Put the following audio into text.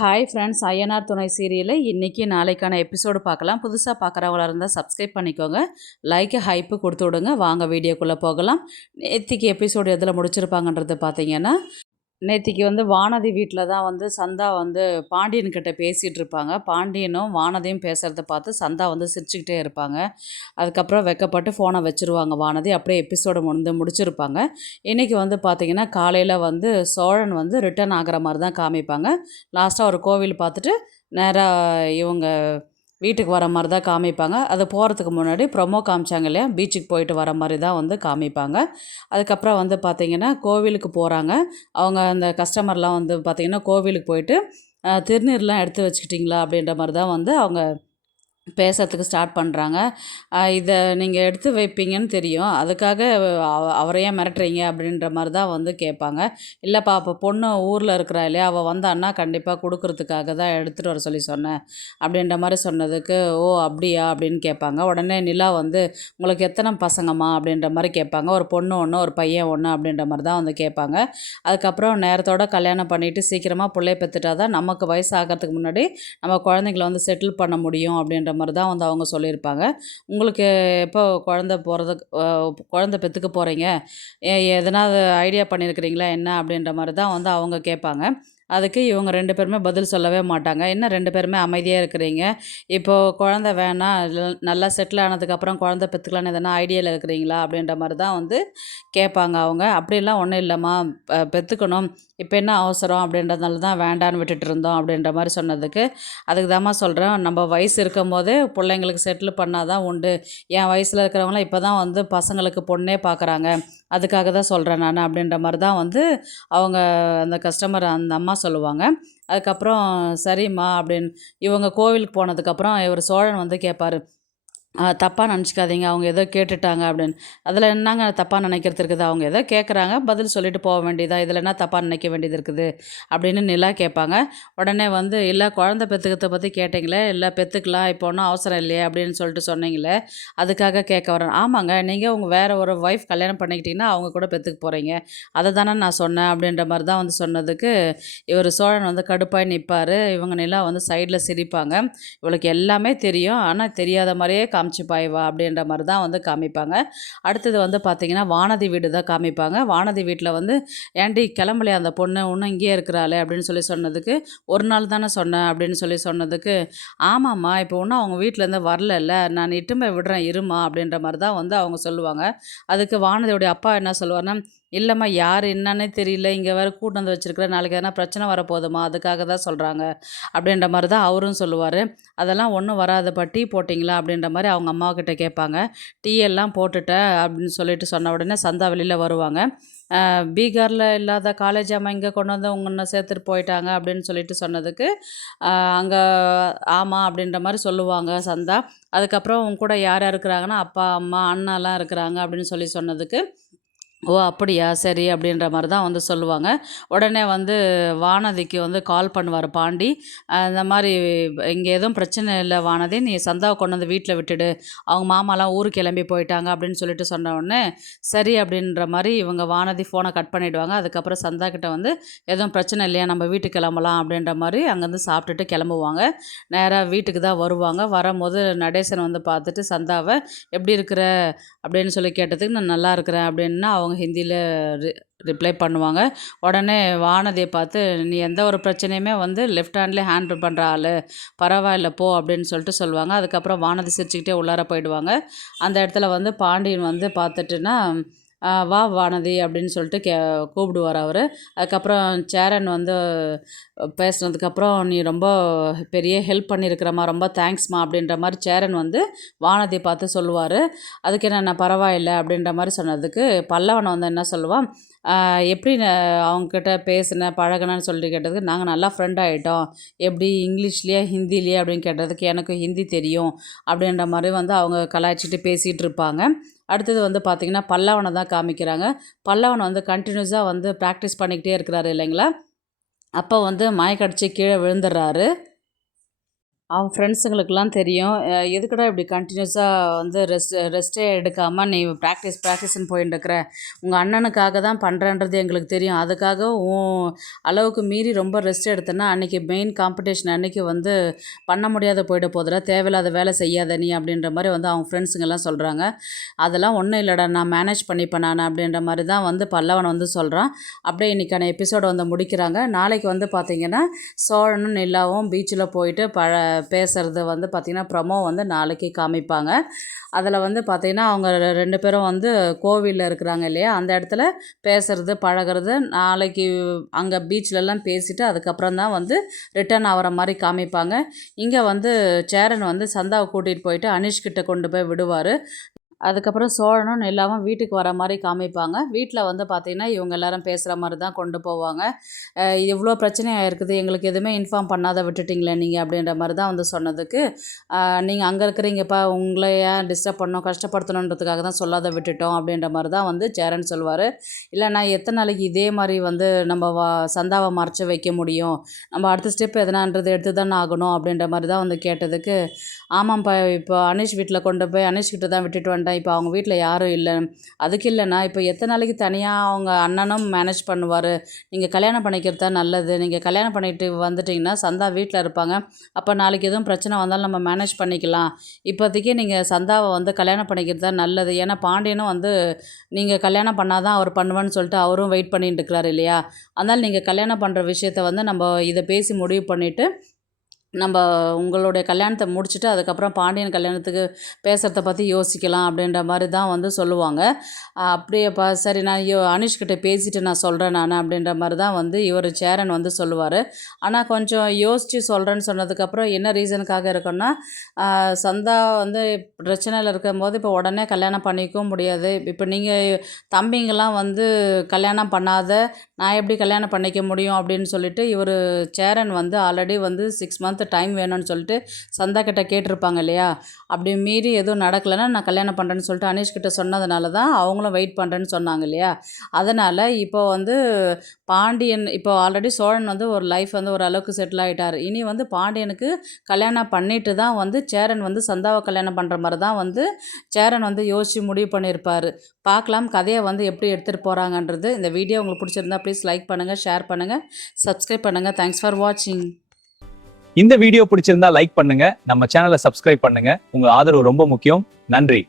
Hi friends, Ayyanar துணை சீரியலில் இன்றைக்கி நாளைக்கான எபிசோடு பார்க்கலாம். புதுசாக பார்க்குறவங்களா இருந்தால் சப்ஸ்கிரைப் பண்ணிக்கோங்க. லைக்கு ஹைப்பு கொடுத்து விடுங்க. வாங்க வீடியோக்குள்ளே போகலாம். நேத்திக்கு எபிசோடு எதில் முடிச்சிருப்பாங்கன்றது பார்த்தீங்கன்னா, நேத்திக்கு வானதி வீட்டில் தான் சந்தா பாண்டியன்கிட்ட பேசிகிட்டு இருப்பாங்க. பாண்டியனும் வானதியும் பேசுகிறத பார்த்து சந்தா சிரிச்சுக்கிட்டே இருப்பாங்க. அதுக்கப்புறம் வெக்கப்பட்டு ஃபோனை வச்சுருவாங்க வானதி. அப்படியே எபிசோடு முடிச்சிருப்பாங்க. இன்றைக்கி பார்த்தீங்கன்னா காலையில் சோழன் ரிட்டர்ன் ஆகிற மாதிரி தான் காமிப்பாங்க. லாஸ்ட்டாக ஒரு கோவில் பார்த்துட்டு நேராக இவங்க வீட்டுக்கு வர மாதிரி தான் காமிப்பாங்க. அது போகிறதுக்கு முன்னாடி ப்ரொமோ காமிச்சாங்க இல்லையா, பீச்சுக்கு போயிட்டு வர மாதிரி தான் காமிப்பாங்க. அதுக்கப்புறம் பார்த்திங்கன்னா கோவிலுக்கு போகிறாங்க. அவங்க அந்த கஸ்டமர்லாம் பார்த்திங்கன்னா கோவிலுக்கு போயிட்டு திருநீர்லாம் எடுத்து வச்சுக்கிட்டிங்களா அப்படின்ற மாதிரி தான் அவங்க பேசுறதுக்கு ஸ்டார்ட் பண்ணுறாங்க. இதை நீங்கள் எடுத்து வைப்பீங்கன்னு தெரியும், அதுக்காக அவரை ஏன் மிரட்டுறீங்க அப்படின்ற மாதிரி தான் கேட்பாங்க. இல்லைப்பா, அப்போ பொண்ணு ஊரில் இருக்கிறா இல்லையா, அவள் வந்தான்னா கண்டிப்பாக கொடுக்குறதுக்காக தான் எடுத்துகிட்டு வர சொல்லி சொன்னேன் அப்படின்ற மாதிரி சொன்னதுக்கு, ஓ அப்படியா அப்படின்னு கேட்பாங்க. உடனே நிலா உங்களுக்கு எத்தனை பசங்கம்மா அப்படின்ற மாதிரி கேட்பாங்க. ஒரு பொண்ணு ஒன்று ஒரு பையன் ஒன்று அப்படின்ற மாதிரி தான் கேட்பாங்க. அதுக்கப்புறம் நேரத்தோட கல்யாணம் பண்ணிவிட்டு சீக்கிரமாக பிள்ளைய பெற்றுட்டா தான் நமக்கு வயசு ஆகிறதுக்கு முன்னாடி நம்ம குழந்தைங்கள செட்டில் பண்ண முடியும் அப்படின்ற மாதிரி தான் அவங்க சொல்லியிருப்பாங்க. உங்களுக்கு எப்போ குழந்த பெற்றுக்க போகிறீங்க, எதனாவது ஐடியா பண்ணியிருக்கிறீங்களா என்ன அப்படின்ற மாதிரி தான் அவங்க கேட்பாங்க. அதுக்கு இவங்க 2 பேருமே பதில் சொல்லவே மாட்டாங்க. என்ன 2 பேருமே அமைதியாக இருக்கிறீங்க, இப்போது குழந்த வேணாம், நல்லா செட்டில் ஆனதுக்கப்புறம் குழந்த பெற்றுக்கலான்னு எதனா ஐடியாவில் இருக்கிறீங்களா அப்படின்ற மாதிரி தான் கேட்பாங்க அவங்க. அப்படிலாம் ஒன்றும் இல்லைம்மா, பெற்றுக்கணும், இப்போ என்ன அவசரம் அப்படின்றதுனால தான் வேண்டான்னு விட்டுட்டு இருந்தோம் அப்படின்ற மாதிரி சொன்னதுக்கு, அதுக்கு தாம்மா சொல்கிறேன், நம்ம வயசு இருக்கும் போதே பிள்ளைங்களுக்கு செட்டில் பண்ணால் தான் உண்டு. என் வயசில் இருக்கிறவங்களாம் இப்போ தான் பசங்களுக்கு பொண்ணே பார்க்குறாங்க, அதுக்காக தான் சொல்கிறேன் நான் அப்படின்ற மாதிரி தான் அவங்க அந்த கஸ்டமர் அந்த அம்மா சொல்லுவாங்க. அதுக்கப்புறம் சரிம்மா அப்படின்னு இவங்க கோவிலுக்கு போனதுக்கப்புறம் இவர் சோழன் கேட்பார், தப்பாக நினச்சிக்காதீங்க, அவங்க ஏதோ கேட்டுட்டாங்க அப்படின்னு. அதில் என்னங்க தப்பாக நினைக்கிறது இருக்குது, அவங்க ஏதோ கேட்குறாங்க, பதில் சொல்லிட்டு போக வேண்டியதா, இதில் என்ன தப்பாக நினைக்க வேண்டியது இருக்குது அப்படின்னு நிலா கேட்பாங்க. உடனே இல்லை குழந்தை பெற்றுக்கிறத பற்றி கேட்டிங்களே, இல்லை பெற்றுக்கலாம், இப்போ ஒன்றும் அவசரம் இல்லையே அப்படின்னு சொல்லிட்டு சொன்னீங்களே, அதுக்காக கேட்க வரேன். ஆமாங்க, நீங்கள் உங்கள் வேறு ஒரு ஒய்ஃப் கல்யாணம் பண்ணிக்கிட்டிங்கன்னா அவங்க கூட பெற்றுக்க போகிறீங்க, அதை தானே நான் சொன்னேன் அப்படின்ற மாதிரி தான் சொன்னதுக்கு இவர் சோழன் கடுப்பாய் நிற்பார். இவங்க நிலா சைடில் சிரிப்பாங்க. இவளுக்கு எல்லாமே தெரியும், ஆனால் தெரியாத மாதிரியே காமிச்சு பாய்வா அப்படின்ற மாதிரி தான் காமிப்பாங்க. அடுத்தது பார்த்திங்கன்னா வானதி வீடு தான் காமிப்பாங்க. வானதி வீட்டில் ஏன்டி கிளம்பலையா அந்த பொண்ணு, இன்னும் இங்கேயே இருக்கிறாளே அப்படின்னு சொல்லி சொன்னதுக்கு, ஒரு நாள் தானே சொன்னேன் அப்படின்னு சொல்லி சொன்னதுக்கு, ஆமாம்மா இப்போ ஒன்றும் அவங்க வீட்டிலேருந்து வரல, நான் இட்டுமே விடுறேன் இருமா அப்படின்ற மாதிரி தான் அவங்க சொல்லுவாங்க. அதுக்கு வானதியோடைய அப்பா என்ன சொல்லுவார்னா, இல்லைம்மா யார் என்னன்னே தெரியல, இங்கே வேறு கூட்டு வந்து வச்சுருக்குற, நாளைக்கு எதனா பிரச்சனை வரப்போகுதுமா, அதுக்காக தான் சொல்கிறாங்க அப்படின்ற மாதிரி தான் அவரும் சொல்லுவார். அதெல்லாம் ஒன்றும் வராதுப்பா, டீ போட்டிங்களா அப்படின்ற மாதிரி அவங்க அம்மாக்கிட்ட கேட்பாங்க. டீ எல்லாம் போட்டுட்டேன் அப்படின்னு சொல்லிட்டு சொன்ன உடனே சந்தா வெளியில் வருவாங்க. பீகாரில் இல்லாத காலேஜ் அம்மா இங்கே கொண்டு வந்து உங்களை சேர்த்துட்டு போயிட்டாங்க அப்படின்னு சொல்லிட்டு சொன்னதுக்கு, அங்கே ஆமாம் அப்படின்ற மாதிரி சொல்லுவாங்க சந்தா. அதுக்கப்புறம் உங்க கூட யார் யார் இருக்கிறாங்கன்னா, அப்பா அம்மா அண்ணாலாம் இருக்கிறாங்க அப்படின்னு சொல்லி சொன்னதுக்கு, ஓ அப்படியா சரி அப்படின்ற மாதிரி தான் சொல்லுவாங்க. உடனே வானதிக்கு கால் பண்ணுவார் பாண்டி. இந்த மாதிரி இங்கே எதுவும் பிரச்சனை இல்லை வானதி, நீ சந்தாவை கொண்டு வந்து வீட்டில் விட்டுடு, அவங்க மாமாலாம் ஊருக்கு கிளம்பி போயிட்டாங்க அப்படின்னு சொல்லிட்டு சொன்ன உடனே சரி அப்படின்ற மாதிரி இவங்க வானதி ஃபோனை கட் பண்ணிவிடுவாங்க. அதுக்கப்புறம் சந்தா கிட்ட எதுவும் பிரச்சனை இல்லையா, நம்ம வீட்டுக்கு கிளம்பலாம் அப்படின்ற மாதிரி அங்கேருந்து சாப்பிட்டுட்டு கிளம்புவாங்க. நேராக வீட்டுக்கு தான் வருவாங்க. வரும்போது நடேசன் பார்த்துட்டு சந்தாவை எப்படி இருக்கிற அப்படின்னு சொல்லி கேட்டதுக்கு, நான் நல்லா இருக்கிறேன் அப்படின்னா அவங்க ஹிந்தியில் ரிப்ளை பண்ணுவாங்க. உடனே வானதியை பார்த்து, நீ எந்த ஒரு பிரச்சனையுமே லெஃப்ட் ஹேண்ட்லேயே ஹேண்டில் பண்ணுற ஆள், பரவாயில்ல போ அப்படின்னு சொல்லிட்டு சொல்லுவாங்க. அதுக்கப்புறம் வானதி சிரிச்சுக்கிட்டே உள்ளார போயிடுவாங்க. அந்த இடத்துல பாண்டியன் பார்த்துட்டுன்னா, வா வானதி அப்படின்னு சொல்லிட்டு கூப்பிடுவார் அவர். அதுக்கப்புறம் சேரன் பேசுனதுக்கப்புறம், நீ ரொம்ப பெரிய ஹெல்ப் பண்ணியிருக்கிறம்மா, ரொம்ப தேங்க்ஸ்மா அப்படின்ற மாதிரி சேரன் வானதியை பார்த்து சொல்லுவார். அதுக்கு என்ன பரவாயில்லை அப்படின்ற மாதிரி சொன்னதுக்கு, பல்லவன் என்ன சொல்லுவான், எப்படி அவங்கக்கிட்ட பேசினேன் பழகினேன்னு சொல்லிட்டு கேட்டதுக்கு, நாங்கள் நல்லா ஃப்ரெண்ட் ஆகிட்டோம், எப்படி இங்கிலீஷ்லேயே ஹிந்திலேயே அப்படின்னு கேட்டதுக்கு, எனக்கு ஹிந்தி தெரியும் அப்படின்ற மாதிரி அவங்க கலாய்ச்சிட்டு பேசிகிட்டு இருப்பாங்க. அடுத்தது பார்த்திங்கன்னா பல்லவனை தான் காமிக்கிறாங்க. பல்லவன் கண்டினியூஸாக ப்ராக்டிஸ் பண்ணிக்கிட்டே இருக்கிறாரு இல்லைங்களா. அப்போ மயக்கடிச்சு கீழே விழுந்துடுறாரு. அவன் ஃப்ரெண்ட்ஸுங்களுக்கெல்லாம் தெரியும். எதுக்குடா இப்படி கன்டினியூஸாக வந்து ரெஸ்ட்டே எடுக்காமல் நீ ப்ராக்டிஸ்ன்னு போயின்ட்டுருக்குற. உங்கள் அண்ணனுக்காக தான் பண்ணுறன்றது எங்களுக்கு தெரியும். அதுக்காக உன் அளவுக்கு மீறி ரொம்ப ரெஸ்ட் எடுத்தேன்னா அன்றைக்கி மெயின் காம்படிஷன் அன்றைக்கி வந்து பண்ண முடியாத போயிட போதுடா. தேவையில்லாத வேலை செய்யாத நீ அப்படின்ற மாதிரி வந்து அவங்க ஃப்ரெண்ட்ஸுங்கெல்லாம் சொல்கிறாங்க. அதெல்லாம் ஒன்றும் இல்லைடா, நான் மேனேஜ் பண்ணிப்பேன் நான் அப்படின்ற மாதிரி தான் வந்து பல்லவன் வந்து சொல்கிறான். அப்படியே இன்றைக்கான எபிசோடை வந்து முடிக்கிறாங்க. நாளைக்கு வந்து பார்த்திங்கன்னா சோழனும் நிலாவும் பீச்சில் போயிட்டு பேசுகிறது வந்து பார்த்திங்கன்னா ப்ரமோ வந்து நாளைக்கு காமிப்பாங்க. அதில் வந்து பார்த்திங்கன்னா அவங்க 2 பேரும் வந்து கோவிலில் இருக்கிறாங்க இல்லையா, அந்த இடத்துல பேசுகிறது பழகிறது நாளைக்கு அங்கே பீச்லலாம் பேசிவிட்டு அதுக்கப்புறம் தான் வந்து ரிட்டர்ன் ஆகிற மாதிரி காமிப்பாங்க. இங்கே வந்து சேரன் வந்து சந்தாவை கூட்டிகிட்டு போயிட்டு அனிஷ்கிட்ட கொண்டு போய் விடுவார். அதுக்கப்புறம் சோழனும் நிலாவும் வீட்டுக்கு வர மாதிரி காமிப்பாங்க. வீட்டில் வந்து பார்த்திங்கன்னா இவங்க எல்லாரும் பேசுகிற மாதிரி தான் கொண்டு போவாங்க. இவ்வளோ பிரச்சனையாக இருக்குது, எங்களுக்கு எதுவுமே இன்ஃபார்ம் பண்ணாத விட்டுட்டிங்களே நீங்கள் அப்படின்ற மாதிரி தான் வந்து சொன்னதுக்கு, நீங்கள் அங்கே இருக்கிறீங்கப்பா, உங்களை ஏன் டிஸ்டர்ப் பண்ணோம் கஷ்டப்படுத்தணுன்றதுக்காக தான் சொல்லாத விட்டுட்டோம் அப்படின்ற மாதிரி தான் வந்து சேரன் சொல்லுவார். இல்லை நான் எத்தனை நாளைக்கு இதே மாதிரி வந்து நம்ம சந்தாவை மறைச்சி வைக்க முடியும், நம்ம அடுத்த ஸ்டெப் எதனான்றது எடுத்து தானே ஆகணும் அப்படின்ற மாதிரி தான் வந்து கேட்டதுக்கு, ஆமாம்ப்பா இப்போ அனிஷ் வீட்டில் கொண்டு போய் அனிஷ்கிட்ட தான் விட்டுட்டு வந்துட்டேன், இப்போ அவங்க வீட்டில் யாரும் இல்லை, அதுக்கு இல்லைண்ணா இப்போ எத்தனை நாளைக்கு தனியாக அவங்க அண்ணனும் மேனேஜ் பண்ணுவார், நீங்கள் கல்யாணம் பண்ணிக்கிறது தான் நல்லது, நீங்கள் கல்யாணம் பண்ணிட்டு வந்துட்டிங்கன்னா சந்தா வீட்டில் இருப்பாங்க, அப்போ நாளைக்கு எதுவும் பிரச்சனை வந்தாலும் நம்ம மேனேஜ் பண்ணிக்கலாம், இப்போதைக்கு நீங்கள் சந்தாவை வந்து கல்யாணம் பண்ணிக்கிறது தான் நல்லது, ஏன்னா பாண்டியனும் வந்து நீங்கள் கல்யாணம் பண்ணாதான் அவர் பண்ணுவேன்னு சொல்லிட்டு அவரும் வெயிட் பண்ணிட்டு இருக்கிறாரு இல்லையா, அதனால் நீங்கள் கல்யாணம் பண்ணுற விஷயத்த வந்து நம்ம இதை பேசி முடிவு பண்ணிவிட்டு நம்ம உங்களுடைய கல்யாணத்தை முடிச்சுட்டு அதுக்கப்புறம் பாண்டியன் கல்யாணத்துக்கு பேசுகிறத பற்றி யோசிக்கலாம் அப்படின்ற மாதிரி தான் வந்து சொல்லுவாங்க. அப்படியேப்பா சரி நான் அனிஷ்கிட்ட பேசிவிட்டு நான் சொல்கிறேன் நான் அப்படின்ற மாதிரி தான் வந்து இவர் சேரன் வந்து சொல்லுவார். ஆனால் கொஞ்சம் யோசித்து சொல்கிறேன்னு சொன்னதுக்கப்புறம் என்ன ரீசனுக்காக இருக்குன்னா, சந்தா வந்து பிரச்சனையில் இருக்கும்போது இப்போ உடனே கல்யாணம் பண்ணிக்கவும் முடியாது, இப்போ நீங்கள் தம்பிங்கெல்லாம் வந்து கல்யாணம் பண்ணாத நான் எப்படி கல்யாணம் பண்ணிக்க முடியும் அப்படின்னு சொல்லிட்டு இவர் சேரன் வந்து ஆல்ரெடி வந்து 6 மந்த் டைம் வேணும்னு சொல்லிட்டு சந்தா கிட்ட கேட்டிருப்பாங்க இல்லையா, அப்படி மீறி எதுவும் நடக்கலைன்னா நான் கல்யாணம் பண்ணுறேன்னு சொல்லிட்டு அனிஷ்கிட்ட சொன்னதுனால தான் அவங்களும் வெயிட் பண்ணுறேன்னு சொன்னாங்க இல்லையா, அதனால் இப்போ வந்து பாண்டியன் இப்போ ஆல்ரெடி சோழன் வந்து ஒரு லைஃப் வந்து ஒரு அளவுக்கு செட்டில் ஆகிட்டார், இனி வந்து பாண்டியனுக்கு கல்யாணம் பண்ணிட்டு தான் வந்து சேரன் வந்து சந்தாவை கல்யாணம் பண்ணுற மாதிரி தான் வந்து சேரன் வந்து யோசித்து முடிவு பண்ணியிருப்பார். பார்க்கலாம் கதையை வந்து எப்படி எடுத்துகிட்டு போகிறாங்கன்றது. இந்த வீடியோ உங்களுக்கு பிடிச்சிருந்தா ப்ளீஸ் லைக் பண்ணுங்கள், ஷேர் பண்ணுங்கள், சப்ஸ்கிரைப் பண்ணுங்கள். தேங்க்ஸ் ஃபார் வாட்சிங். இந்த வீடியோ பிடிச்சிருந்தா லைக் பண்ணுங்க, நம்ம சேனலை சப்ஸ்கிரைப் பண்ணுங்க. உங்க ஆதரவு ரொம்ப முக்கியம். நன்றி.